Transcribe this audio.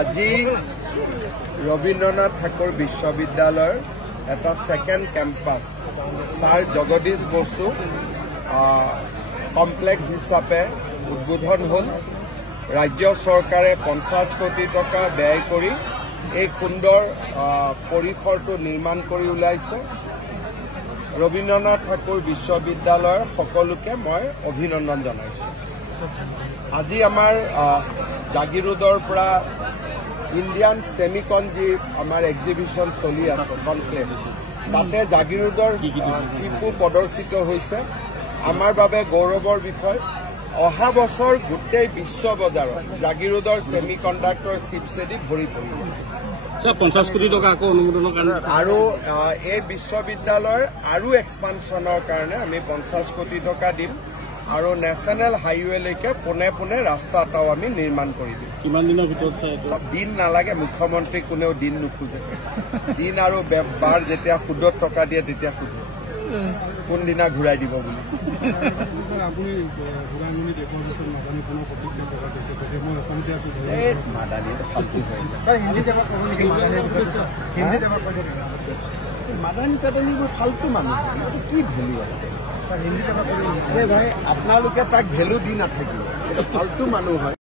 আজি ৰবীন্দ্ৰনাথ ঠাকুৰ বিশ্ববিদ্যালয়ৰ এটা second campus sir Jagadish Basu complex হিসাবে উদ্বোধন হল। রাজ্য সরকারে 50 কোটি টকা ব্যয় করে এই সুন্দর পরিসরটো নির্মাণ করে উলাইছে। রবীন্দ্রনাথ ঠাকুর বিশ্ববিদ্যালয়ের সকলোকে মই অভিনন্দন জানাইছো। আজি আমার জাগিৰোডৰ পৰা ইন্ডিয়ান সেমিকন যি আমাৰ এক্সিবিশন চলি আছে কনক্লেভ, তাতে জাগিৰোডৰ শিল্পো প্ৰদৰ্শিত হৈছে। আমাৰ বাবে গৌৰৱৰ বিষয়। অহা বছৰ গোটেই বিশ্ব বজাৰত জাগিৰোডৰ সেমিকন্ডাক্টৰ চিপছেদি ভৰি পৰিব। 50 কোটি টকা আকৌ অনুমোদনৰ কাৰণে আৰু এই বিশ্ববিদ্যালয়ৰ আৰু এক্সপানশ্যনৰ কাৰণে আমি 50 কোটি টকা দিম আৰু নেশ্যনেল হাইৱেলৈকে পোনে পোনে ৰাস্তা এটাও আমি নিৰ্মাণ কৰি দিম। কিমান দিনৰ ভিতৰত সব দিন নালাগে, মুখ্যমন্ত্ৰী কোনেও দিন নোখোজে। দিন আৰু বাৰ যেতিয়া সুদত টকা দিয়ে তেতিয়া সোধে কোনদিনা ঘূৰাই দিব বুলি। মাদানী কাদানীবোৰ ফাল্টু মানুহ, কি ভেলু আছে ভাই? আপোনালোকে তাক ভেলু দি নাথাকিব, ফাল্টু মানুহ হয়।